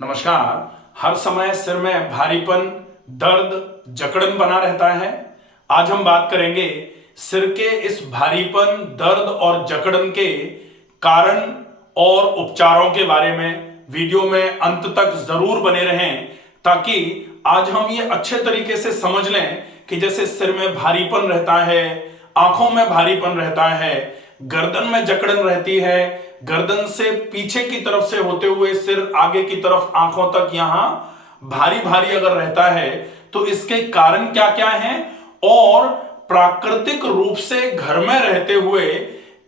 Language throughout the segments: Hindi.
नमस्कार। हर समय सिर में भारीपन, दर्द, जकड़न बना रहता है। आज हम बात करेंगे सिर के इस भारीपन, दर्द और जकड़न के कारण और उपचारों के बारे में। वीडियो में अंत तक जरूर बने रहें ताकि आज हम ये अच्छे तरीके से समझ लें कि जैसे सिर में भारीपन रहता है, आंखों में भारीपन रहता है, गर्दन में जकड़न रहती है, गर्दन से पीछे की तरफ से होते हुए सिर आगे की तरफ आंखों तक यहां भारी भारी अगर रहता है तो इसके कारण क्या क्या हैं और प्राकृतिक रूप से घर में रहते हुए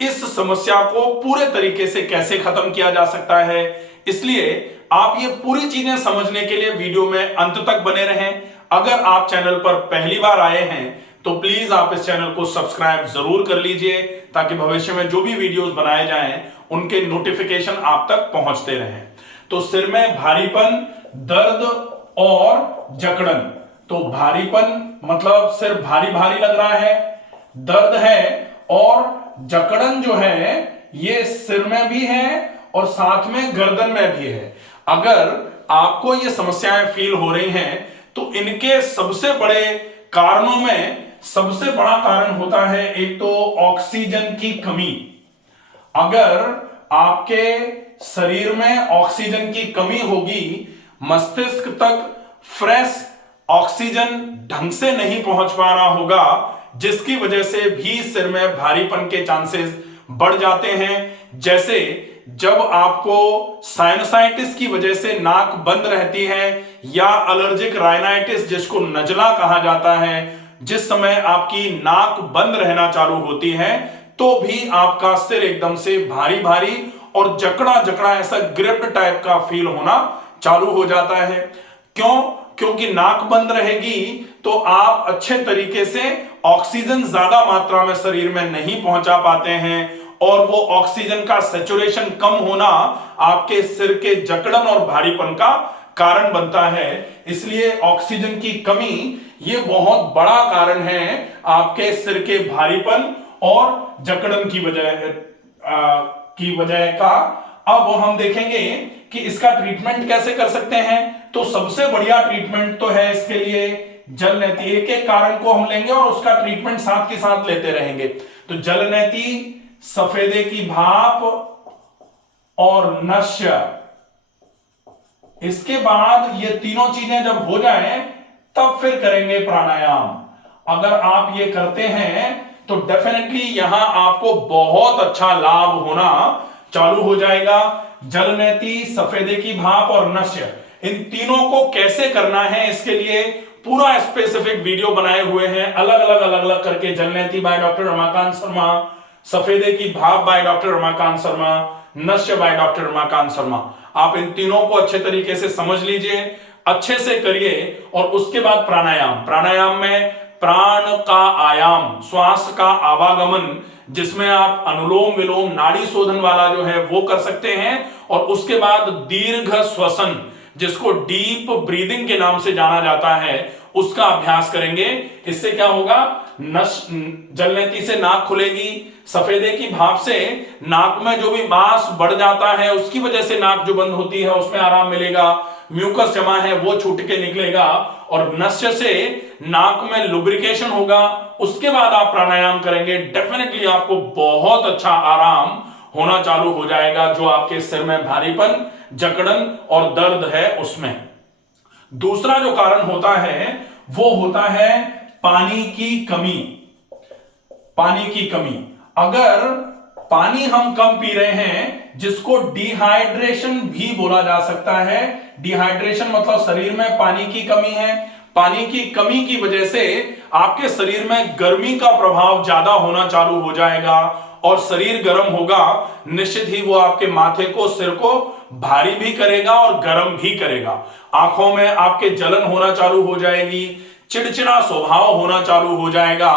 इस समस्या को पूरे तरीके से कैसे खत्म किया जा सकता है। इसलिए आप ये पूरी चीजें समझने के लिए वीडियो में अंत तक बने रहें। अगर आप चैनल पर पहली बार आए हैं तो प्लीज आप इस चैनल को सब्सक्राइब जरूर कर लीजिए ताकि भविष्य में जो भी वीडियोस बनाए जाएं उनके नोटिफिकेशन आप तक पहुंचते रहें। तो सिर में भारीपन, दर्द और जकड़न। तो भारीपन मतलब सिर भारी भारी लग रहा है, दर्द है और जकड़न जो है ये सिर में भी है और साथ में गर्दन में भी है। अगर आपको ये समस्याएं फील हो रही हैं तो इनके सबसे बड़े कारणों में सबसे बड़ा कारण होता है एक तो ऑक्सीजन की कमी। अगर आपके शरीर में ऑक्सीजन की कमी होगी, मस्तिष्क तक फ्रेश ऑक्सीजन ढंग से नहीं पहुंच पा रहा होगा, जिसकी वजह से भी सिर में भारीपन के चांसेस बढ़ जाते हैं। जैसे जब आपको साइनसाइटिस की वजह से नाक बंद रहती है या एलर्जिक राइनाइटिस जिसको नजला कहा जाता है, जिस समय आपकी नाक बंद रहना चालू होती है तो भी आपका सिर एकदम से भारी भारी और जकड़ा जकड़ा ऐसा ग्रिप्ड टाइप का फील होना चालू हो जाता है। क्यों? क्योंकि नाक बंद रहेगी तो आप अच्छे तरीके से ऑक्सीजन ज्यादा मात्रा में शरीर में नहीं पहुंचा पाते हैं और वो ऑक्सीजन का सैचुरेशन कम होना आपके सिर के जकड़न और भारीपन का कारण बनता है। इसलिए ऑक्सीजन की कमी ये बहुत बड़ा कारण है आपके सिर के भारीपन और जकड़न की वजह का। अब हम देखेंगे कि इसका ट्रीटमेंट कैसे कर सकते हैं। तो सबसे बढ़िया ट्रीटमेंट तो है इसके लिए जलनेती। एक एक कारण को हम लेंगे और उसका ट्रीटमेंट साथ के साथ लेते रहेंगे। तो जलनेती, सफेदे की भाप और नश्य। इसके बाद ये तीनों चीजें जब हो जाएं तब फिर करेंगे प्राणायाम। अगर आप ये करते हैं तो डेफिनेटली यहां आपको बहुत अच्छा लाभ होना चालू हो जाएगा। जलनेती, सफेदे की भाप और नश्य, इन तीनों को कैसे करना है इसके लिए पूरा स्पेसिफिक वीडियो बनाए हुए हैं, अलग अलग करके। जलनेती बाय डॉक्टर रमाकांत शर्मा, सफेदे की भाप by doctor Ramakant Sharma, nasya by doctor Ramakant Sharma. आप इन तीनों को अच्छे तरीके से समझ लीजिए, अच्छे से करिए। और उसके बाद प्राणायाम। प्राणायाम में प्राण का आयाम, श्वास का आवागमन, जिसमें आप अनुलोम विलोम नाड़ी शोधन वाला जो है वो कर सकते हैं। और उसके बाद दीर्घ श्वसन, जिसको डीप ब्रीदिंग के नाम से जाना जाता है, उसका अभ्यास करेंगे। इससे क्या होगा? जलनेती से नाक खुलेगी, सफेदे की भाप से नाक में जो भी मांस बढ़ जाता है उसकी वजह से नाक जो बंद होती है उसमें आराम मिलेगा, म्यूकस जमा है वो छूट के निकलेगा। और नश्य से नाक में लुब्रिकेशन होगा। उसके बाद आप प्राणायाम करेंगे, डेफिनेटली आपको बहुत अच्छा आराम होना चालू हो जाएगा जो आपके सिर में भारीपन, जकड़न और दर्द है उसमें। दूसरा जो कारण होता है वो होता है पानी की कमी। पानी की कमी, अगर पानी हम कम पी रहे हैं, जिसको डिहाइड्रेशन भी बोला जा सकता है। डिहाइड्रेशन मतलब शरीर में पानी की कमी है। पानी की कमी की वजह से आपके शरीर में गर्मी का प्रभाव ज्यादा होना चालू हो जाएगा और शरीर गर्म होगा, निश्चित ही वो आपके माथे को, सिर को भारी भी करेगा और गर्म भी करेगा। आंखों में आपके जलन होना चालू हो जाएगी, चिड़चिड़ा स्वभाव होना चालू हो जाएगा।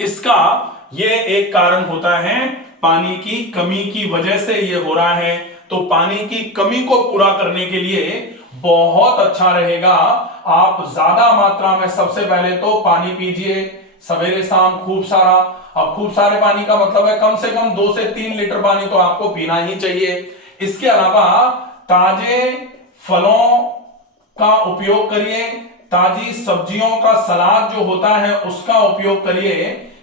इसका ये एक कारण होता है, पानी की कमी की वजह से ये हो रहा है। तो पानी की कमी को पूरा करने के लिए बहुत अच्छा रहेगा आप ज्यादा मात्रा में सबसे पहले तो पानी पीजिए, सवेरे शाम खूब सारा। अब खूब सारे पानी का मतलब है कम से कम 2 से 3 लीटर पानी तो आपको पीना ही चाहिए। इसके अलावा ताजे फलों का उपयोग करिए, ताजी सब्जियों का सलाद जो होता है उसका उपयोग करिए।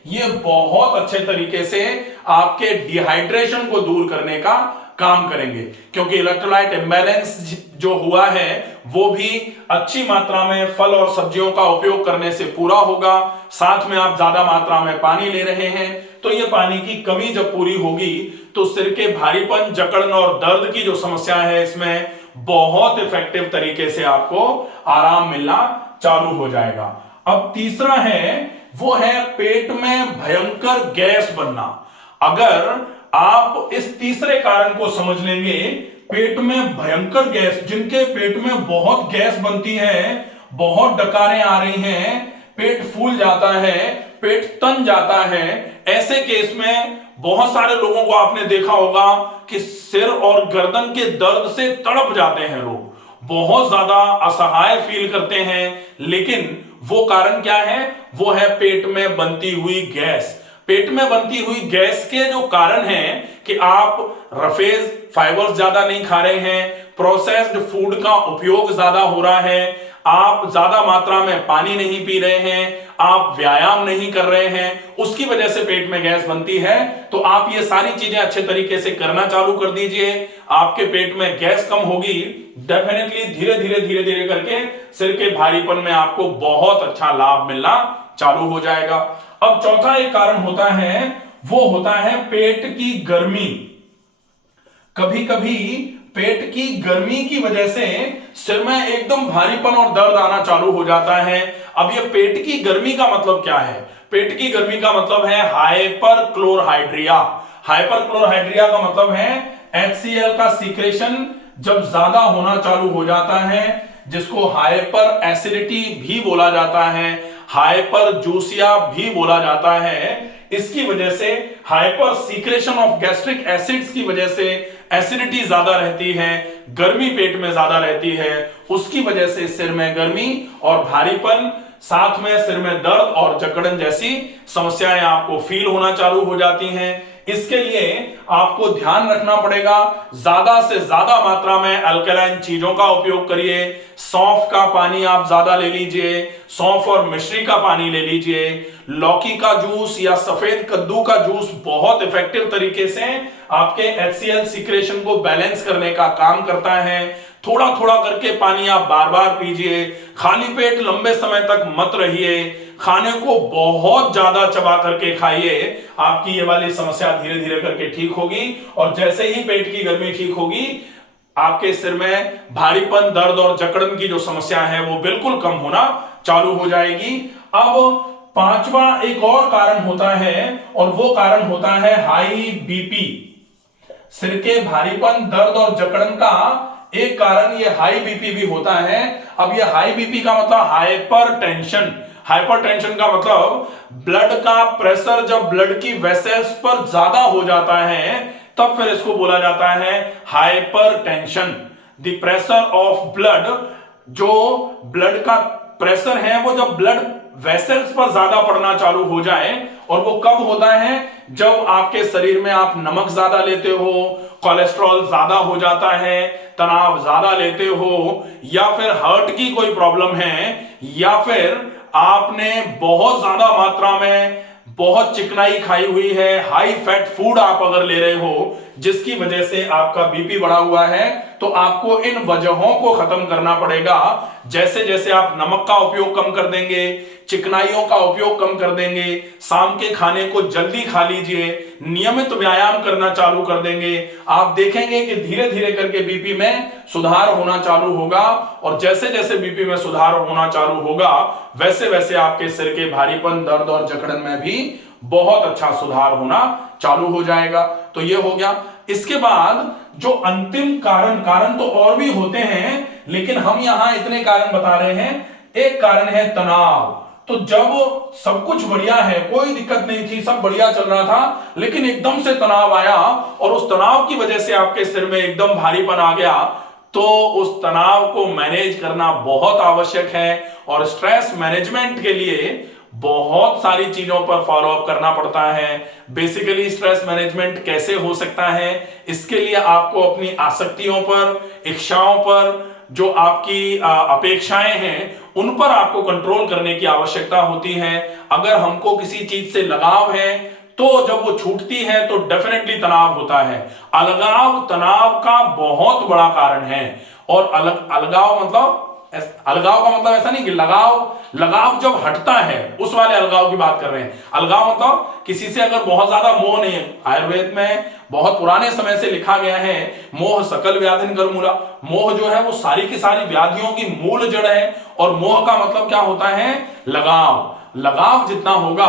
ये बहुत अच्छे तरीके से आपके डिहाइड्रेशन को दूर करने का काम करेंगे, क्योंकि इलेक्ट्रोलाइट इंबैलेंस जो हुआ है वो भी अच्छी मात्रा में फल और सब्जियों का उपयोग करने से पूरा होगा। साथ में आप ज्यादा मात्रा में पानी ले रहे हैं, तो ये पानी की कमी जब पूरी होगी तो सिर के भारीपन, जकड़न और दर्द की जो समस्या है इसमें बहुत इफेक्टिव तरीके से आपको आराम मिलना चालू हो जाएगा। अब तीसरा है, वो है पेट में भयंकर गैस बनना। अगर आप इस तीसरे कारण को समझ लेंगे, पेट में भयंकर गैस, जिनके पेट में बहुत गैस बनती है, बहुत डकारें आ रही हैं, पेट फूल जाता है, पेट तन जाता है, ऐसे केस में बहुत सारे लोगों को आपने देखा होगा कि सिर और गर्दन के दर्द से तड़प जाते हैं लोग, बहुत ज्यादा असहाय फील करते हैं। लेकिन वो कारण क्या है? वो है पेट में बनती हुई गैस। पेट में बनती हुई गैस के जो कारण हैं कि आप रफेज फाइबर्स ज्यादा नहीं खा रहे हैं, प्रोसेस्ड फूड का उपयोग ज्यादा हो रहा है, आप ज्यादा मात्रा में पानी नहीं पी रहे हैं, आप व्यायाम नहीं कर रहे हैं, उसकी वजह से पेट में गैस बनती है। तो आप ये सारी चीजें अच्छे तरीके से करना चालू कर दीजिए, आपके पेट में गैस कम होगी। डेफिनेटली धीरे धीरे धीरे धीरे करके सिर के भारीपन में आपको बहुत अच्छा लाभ मिलना चालू हो जाएगा। अब चौथा एक कारण होता है, वो होता है पेट की गर्मी। कभी कभी पेट की गर्मी की वजह से सिर में एकदम भारीपन और दर्द आना चालू हो जाता है। अब ये पेट की गर्मी का मतलब क्या है? पेट की गर्मी का मतलब है हाइपरक्लोरहाइड्रिया। हाइपरक्लोरहाइड्रिया का मतलब है HCl का सीक्रेशन जब ज्यादा होना चालू हो जाता है, जिसको हाइपर एसिडिटी भी बोला जाता है, हाइपर जूसिया भी बोला जाता है। इसकी वजह से hyper secretion of gastric acids की वजह से एसिडिटी ज्यादा रहती है, गर्मी पेट में ज्यादा रहती है, उसकी वजह से सिर में गर्मी और भारीपन, साथ में सिर में दर्द और जकड़न जैसी समस्याएं आपको फील होना चालू हो जाती हैं। इसके लिए आपको ध्यान रखना पड़ेगा, ज्यादा से ज्यादा मात्रा में अल्कलाइन चीजों का उपयोग करिए। सौंफ का पानी आप ज्यादा ले लीजिए, सौंफ और मिश्री का पानी ले लीजिए। लौकी का जूस या सफेद कद्दू का जूस बहुत इफेक्टिव तरीके से आपके HCl सीक्रेशन को बैलेंस करने का काम करता है। थोड़ा थोड़ा करके पानी आप बार बार पीजिए, खाली पेट लंबे समय तक मत रहिए, खाने को बहुत ज्यादा चबा करके खाइए। आपकी ये वाली समस्या धीरे धीरे करके ठीक होगी, और जैसे ही पेट की गर्मी ठीक होगी, आपके सिर में भारीपन, दर्द और जकड़न की जो समस्या है वो बिल्कुल कम होना चालू हो जाएगी। अब पांचवा एक और कारण होता है, और वो कारण होता है हाई बीपी। सिर के भारीपन, दर्द और जकड़न का एक कारण ये हाई बीपी भी होता है। अब ये हाई बीपी का मतलब हाइपरटेंशन। हाइपरटेंशन का मतलब ब्लड का प्रेशर जब ब्लड की वेसल्स पर ज्यादा हो जाता है, तब फिर इसको बोला जाता है hypertension. The pressure of blood, जो ब्लड का प्रेशर है वो जब ब्लड वेसल्स पर ज्यादा पड़ना चालू हो जाए, और वो कब होता है? जब आपके शरीर में आप नमक ज्यादा लेते हो, कोलेस्ट्रॉल ज्यादा हो जाता है, तनाव ज्यादा लेते हो, या फिर हार्ट की कोई प्रॉब्लम है, या फिर आपने बहुत ज्यादा मात्रा में बहुत चिकनाई खाई हुई है, हाई फैट फूड आप अगर ले रहे हो, जिसकी वजह से आपका बीपी बढ़ा हुआ है, तो आपको इन वजहों को खत्म करना पड़ेगा। जैसे जैसे आप नमक का उपयोग कम कर देंगे, चिकनाइयों का उपयोग कम कर देंगे, शाम के खाने को जल्दी खा लीजिए, नियमित व्यायाम करना चालू कर देंगे, आप देखेंगे कि धीरे धीरे करके बीपी में सुधार होना चालू होगा। और जैसे जैसे बीपी में सुधार होना चालू होगा, वैसे वैसे आपके सिर के भारीपन, दर्द और जकड़न में भी बहुत अच्छा सुधार होना चालू हो जाएगा। तो ये हो गया। इसके बाद जो अंतिम कारण तो और भी होते हैं, लेकिन हम यहां इतने कारण बता रहे हैं। एक कारण है तनाव। तो जब सब कुछ बढ़िया है, कोई दिक्कत नहीं थी, सब बढ़िया चल रहा था, लेकिन एकदम से तनाव आया, और उस तनाव की वजह से आपके सिर में एकदम भारीपन आ गया, तो उस तनाव को मैनेज करना बहुत आवश्यक है। और स्ट्रेस मैनेजमेंट के लिए बहुत सारी चीजों पर फॉलो अप करना पड़ता है। बेसिकली स्ट्रेस मैनेजमेंट कैसे हो सकता है, इसके लिए आपको अपनी आसक्तियों पर, इच्छाओं पर जो आपकी अपेक्षाएं हैं उन पर आपको कंट्रोल करने की आवश्यकता होती है। अगर हमको किसी चीज से लगाव है तो जब वो छूटती है तो डेफिनेटली तनाव होता है। अलगाव तनाव का बहुत बड़ा कारण है। और अलगाव का मतलब ऐसा नहीं कि लगाव जब हटता है उस वाले अलगाव की बात कर रहे हैं। अलगाव मतलब किसी से अगर बहुत ज्यादा मोह नहीं है। आयुर्वेद में बहुत पुराने समय से लिखा गया है, मोह सकल व्याधिन कर मूला। मोह जो है वो सारी की सारी व्याधियों की मूल जड़ है। और मोह का मतलब क्या होता है? लगाव जितना होगा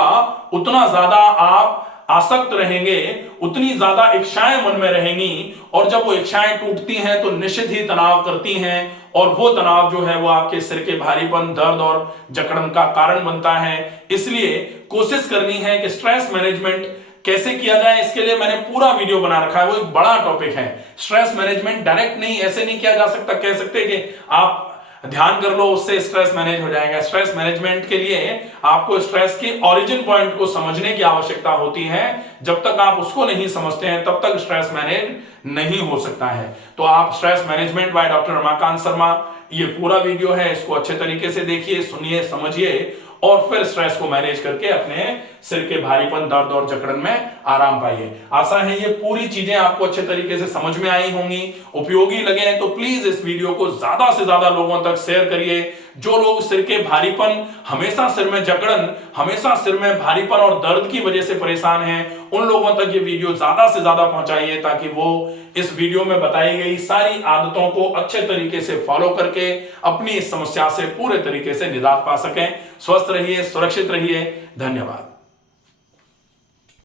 उतना ज्यादा आप आसक्त रहेंगे, उतनी ज्यादा इच्छाएं मन में रहेंगी। और जब वो इच्छाएं टूटती हैं तो निश्चित ही तनाव करती हैं। और वो तनाव जो है वो आपके सिर के भारीपन, दर्द और जकड़न का कारण बनता है। इसलिए कोशिश करनी है कि स्ट्रेस मैनेजमेंट कैसे किया जाए, इसके लिए मैंने पूरा वीडियो बना रखा है। वो एक बड़ा टॉपिक है। स्ट्रेस मैनेजमेंट डायरेक्ट नहीं, ऐसे नहीं किया जा सकता कह सकते कि आप ध्यान कर लो उससे स्ट्रेस मैनेज हो जाएगा। स्ट्रेस मैनेजमेंट के लिए आपको स्ट्रेस के ओरिजिन पॉइंट को समझने की आवश्यकता होती है। जब तक आप उसको नहीं समझते हैं तब तक स्ट्रेस मैनेज नहीं हो सकता है। तो आप stress management by doctor Ramakant Sharma, ये पूरा वीडियो है, इसको अच्छे तरीके से देखिए, सुनिए, समझिए और फिर स्ट्रेस को मैनेज करके अपने सिर के भारीपन, दर्द और जकड़न में आराम पाइए। आशा है ये पूरी चीजें आपको अच्छे तरीके से समझ में आई होंगी, उपयोगी लगे हैं तो प्लीज इस वीडियो को ज्यादा से ज्यादा लोगों तक शेयर करिए। जो लोग सिर के भारीपन, हमेशा सिर में जकड़न, हमेशा सिर में भारीपन और दर्द की वजह से परेशान हैं, उन लोगों तक ये वीडियो ज्यादा से ज्यादा पहुंचाइए ताकि वो इस वीडियो में बताई गई सारी आदतों को अच्छे तरीके से फॉलो करके अपनी इस समस्या से पूरे तरीके से निजात पा सकें। स्वस्थ रहिए, सुरक्षित रहिए। धन्यवाद।